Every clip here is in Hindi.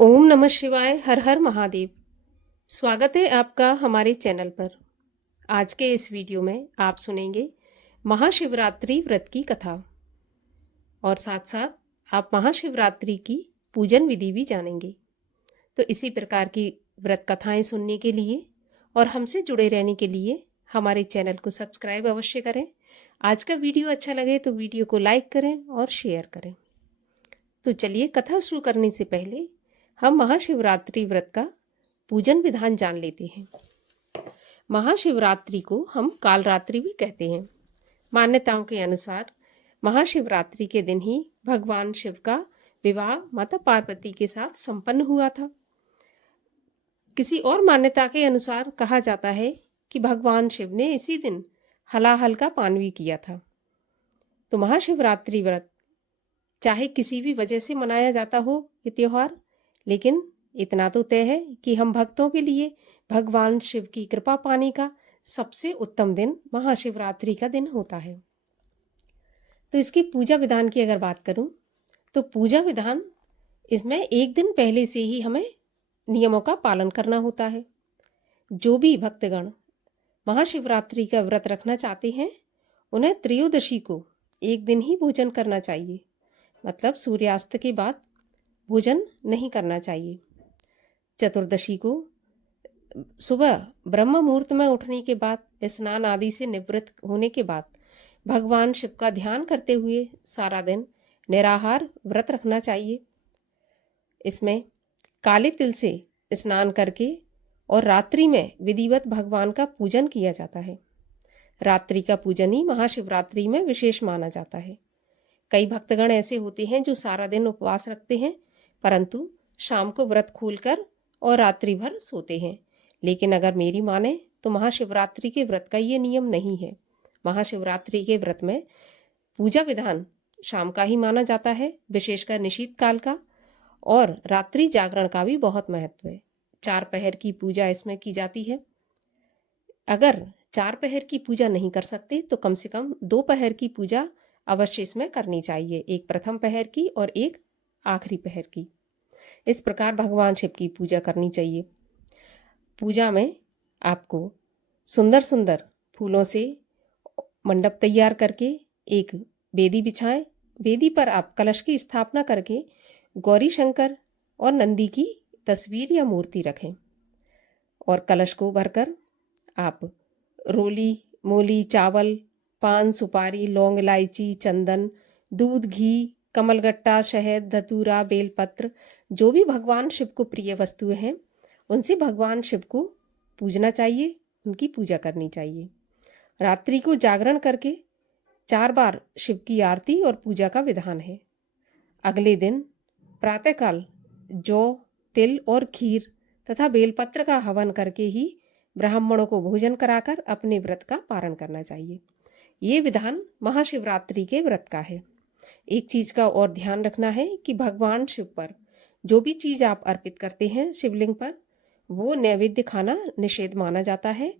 ओम नमः शिवाय। हर हर महादेव। स्वागत है आपका हमारे चैनल पर। आज के इस वीडियो में आप सुनेंगे महाशिवरात्रि व्रत की कथा और साथ साथ आप महाशिवरात्रि की पूजन विधि भी जानेंगे। तो इसी प्रकार की व्रत कथाएं सुनने के लिए और हमसे जुड़े रहने के लिए हमारे चैनल को सब्सक्राइब अवश्य करें। आज का वीडियो अच्छा लगे तो वीडियो को लाइक करें और शेयर करें। तो चलिए कथा शुरू करने से पहले हम महाशिवरात्रि व्रत का पूजन विधान जान लेते हैं। महाशिवरात्रि को हम कालरात्रि भी कहते हैं। मान्यताओं के अनुसार महाशिवरात्रि के दिन ही भगवान शिव का विवाह माता पार्वती के साथ संपन्न हुआ था। किसी और मान्यता के अनुसार कहा जाता है कि भगवान शिव ने इसी दिन हलाहल का पान भी किया था। तो महाशिवरात्रि व्रत चाहे किसी भी वजह से मनाया जाता हो ये त्योहार, लेकिन इतना तो तय है कि हम भक्तों के लिए भगवान शिव की कृपा पाने का सबसे उत्तम दिन महाशिवरात्रि का दिन होता है। तो इसकी पूजा विधान की अगर बात करूं तो पूजा विधान इसमें एक दिन पहले से ही हमें नियमों का पालन करना होता है। जो भी भक्तगण महाशिवरात्रि का व्रत रखना चाहते हैं उन्हें त्रयोदशी को एक दिन ही भोजन करना चाहिए, मतलब सूर्यास्त के बाद भोजन नहीं करना चाहिए। चतुर्दशी को सुबह ब्रह्म मुहूर्त में उठने के बाद स्नान आदि से निवृत्त होने के बाद भगवान शिव का ध्यान करते हुए सारा दिन निराहार व्रत रखना चाहिए। इसमें काले तिल से स्नान करके और रात्रि में विधिवत भगवान का पूजन किया जाता है। रात्रि का पूजन ही महाशिवरात्रि में विशेष माना जाता है। कई भक्तगण ऐसे होते हैं जो सारा दिन उपवास रखते हैं परंतु शाम को व्रत खोलकर और रात्रि भर सोते हैं। लेकिन अगर मेरी माने तो महाशिवरात्रि के व्रत का ये नियम नहीं है। महाशिवरात्रि के व्रत में पूजा विधान शाम का ही माना जाता है, विशेषकर निशीत काल का, और रात्रि जागरण का भी बहुत महत्व है। 4 पहर की पूजा इसमें की जाती है। अगर 4 पहर की पूजा नहीं कर सकते तो कम से कम 2 पहर की पूजा अवश्य इसमें करनी चाहिए, एक प्रथम पहर की और एक आखिरी पहर की। इस प्रकार भगवान शिव की पूजा करनी चाहिए। पूजा में आपको सुंदर सुंदर फूलों से मंडप तैयार करके एक वेदी बिछाएं। वेदी पर आप कलश की स्थापना करके गौरी शंकर और नंदी की तस्वीर या मूर्ति रखें और कलश को भरकर आप रोली, मूली, चावल, पान, सुपारी, लौंग, इलायची, चंदन, दूध, घी, कमलगट्टा, शहद, धतूरा, बेलपत्र, जो भी भगवान शिव को प्रिय वस्तुएं हैं उनसे भगवान शिव को पूजना चाहिए, उनकी पूजा करनी चाहिए। रात्रि को जागरण करके 4 बार शिव की आरती और पूजा का विधान है। अगले दिन प्रातःकाल जौ, तिल और खीर तथा बेलपत्र का हवन करके ही ब्राह्मणों को भोजन कराकर अपने व्रत का पारण करना चाहिए। ये विधान महाशिवरात्रि के व्रत का है। एक चीज का और ध्यान रखना है कि भगवान शिव पर जो भी चीज आप अर्पित करते हैं शिवलिंग पर, वो नैवेद्य खाना निषेध माना जाता है।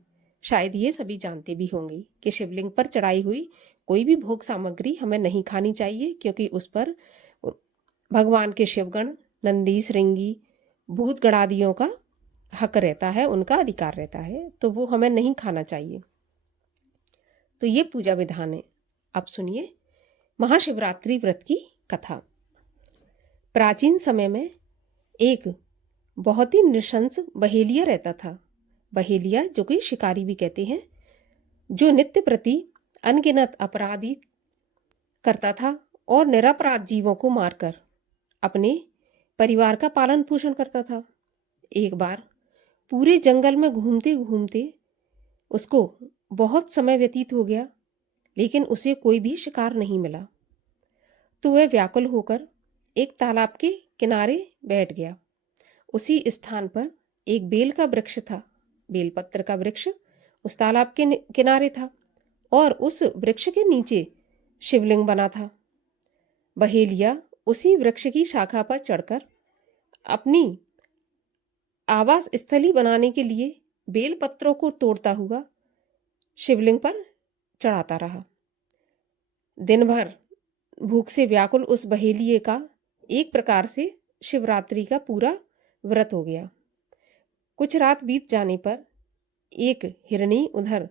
शायद ये सभी जानते भी होंगे कि शिवलिंग पर चढ़ाई हुई कोई भी भोग सामग्री हमें नहीं खानी चाहिए, क्योंकि उस पर भगवान के शिवगण, नंदी, श्रृंगी, भूत गणादियों का हक रहता है, उनका अधिकार रहता है, तो वो हमें नहीं खाना चाहिए। तो ये पूजा विधान है। अब सुनिए महाशिवरात्रि व्रत की कथा। प्राचीन समय में एक बहुत ही नृशंस बहेलिया रहता था। बहेलिया, जो कि शिकारी भी कहते हैं, जो नित्य प्रति अनगिनत अपराधी करता था और निरपराध जीवों को मारकर अपने परिवार का पालन पोषण करता था। एक बार पूरे जंगल में घूमते घूमते उसको बहुत समय व्यतीत हो गया, लेकिन उसे कोई भी शिकार नहीं मिला। तो वह व्याकुल होकर एक तालाब के किनारे बैठ गया। उसी स्थान पर एक बेल का वृक्ष था, बेलपत्र का वृक्ष उस तालाब के किनारे था और उस वृक्ष के नीचे शिवलिंग बना था। बहेलिया उसी वृक्ष की शाखा पर चढ़कर अपनी आवास स्थली बनाने के लिए बेलपत्रों को तोड़ता हुआ शिवलिंग पर चढ़ाता रहा। दिन भर भूख से व्याकुल उस बहेलिये का एक प्रकार से शिवरात्रि का पूरा व्रत हो गया। कुछ रात बीत जाने पर एक हिरणी उधर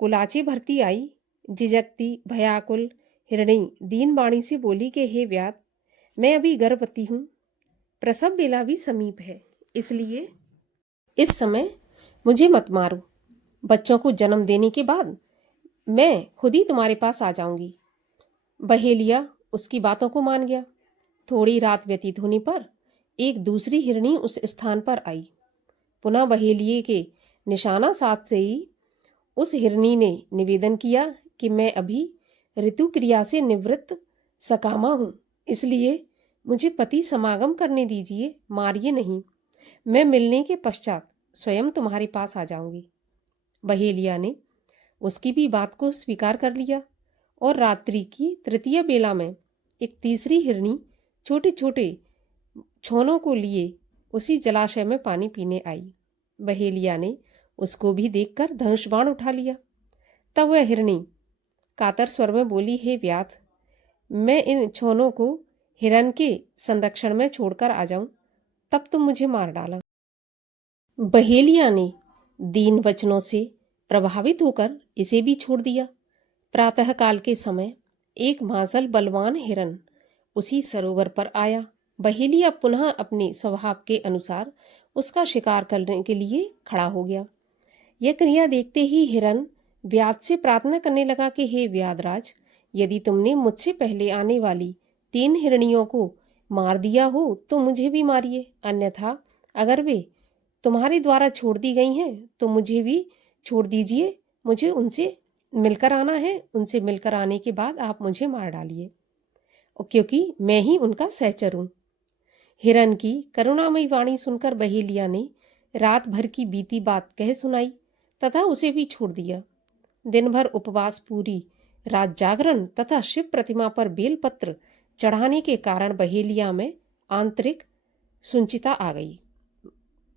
कुलाची भरती आई। झिझकती भयाकुल हिरणी दीन वाणी से बोली कि हे व्याध, मैं अभी गर्भवती हूँ, प्रसव बेला भी समीप है, इसलिए इस समय मुझे मत मारो। बच्चों को जन्म देने के बाद मैं खुद ही तुम्हारे पास आ जाऊंगी। बहेलिया उसकी बातों को मान गया। थोड़ी रात व्यतीत होने पर एक दूसरी हिरणी उस स्थान पर आई। पुनः बहेलिये के निशाना साधते ही उस हिरणी ने निवेदन किया कि मैं अभी ऋतु क्रिया से निवृत्त सकामा हूँ, इसलिए मुझे पति समागम करने दीजिए, मारिए नहीं। मैं मिलने के पश्चात स्वयं तुम्हारे पास आ जाऊंगी। बहेलिया ने उसकी भी बात को स्वीकार कर लिया और रात्रि की तृतीय बेला में एक तीसरी हिरणी छोटे छोटे छोनों को लिए उसी जलाशय में पानी पीने आई। बहेलिया ने उसको भी देखकर धनुष बाण उठा लिया। तब वह हिरणी कातर स्वर में बोली, हे व्याध, मैं इन छोनों को हिरण के संरक्षण में छोड़कर आ जाऊं, तब तुम मुझे मार डाला। बहेलिया ने दीन वचनों से प्रभावित होकर इसे भी छोड़ दिया। प्रातः काल के समय एक मांसल बलवान हिरन उसी सरोवर पर आया। बहेलिया पुनः अपने स्वभाव के अनुसार उसका शिकार करने के लिए खड़ा हो गया। यह क्रिया देखते ही हिरन व्याध से प्रार्थना करने लगा कि हे व्याधराज, यदि तुमने मुझसे पहले आने वाली 3 हिरणियों को मार दिया हो तो मुझे भी मारिए, अन्यथा अगर वे तुम्हारे द्वारा छोड़ दी गई हैं तो मुझे भी छोड़ दीजिए। मुझे उनसे मिलकर आना है, उनसे मिलकर आने के बाद आप मुझे मार डालिए, क्योंकि मैं ही उनका सहचर हूँ। हिरन की करुणामयी वाणी सुनकर बहेलिया ने रात भर की बीती बात कह सुनाई तथा उसे भी छोड़ दिया। दिन भर उपवास, पूरी रात जागरण तथा शिव प्रतिमा पर बेलपत्र चढ़ाने के कारण बहेलिया में आंतरिक सुंचिता आ गई।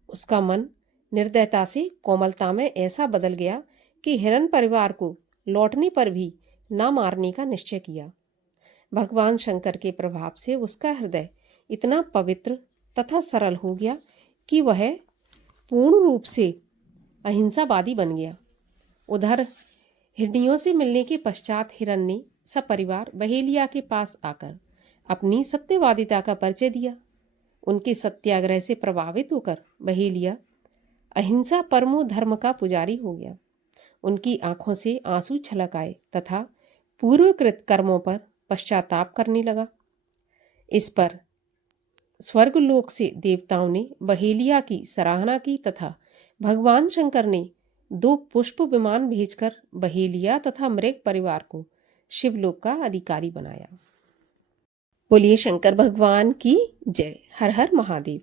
उसका मन निर्दयता से कोमलता में ऐसा बदल गया कि हिरन परिवार को लौटने पर भी न मारने का निश्चय किया। भगवान शंकर के प्रभाव से उसका हृदय इतना पवित्र तथा सरल हो गया कि वह पूर्ण रूप से अहिंसावादी बन गया। उधर हिरनियों से मिलने के पश्चात हिरन ने सपरिवार बहेलिया के पास आकर अपनी सत्यवादिता का परिचय दिया। उनके सत्याग्रह से प्रभावित होकर बहेलिया अहिंसा परमो धर्म का पुजारी हो गया। उनकी आंखों से आंसू छलक आए तथा पूर्वकृत कर्मों पर पश्चाताप करने लगा। इस पर स्वर्गलोक से देवताओं ने बहेलिया की सराहना की तथा भगवान शंकर ने 2 पुष्प विमान भेजकर बहेलिया तथा मृग परिवार को शिवलोक का अधिकारी बनाया। बोलिए शंकर भगवान की जय। हर हर महादेव।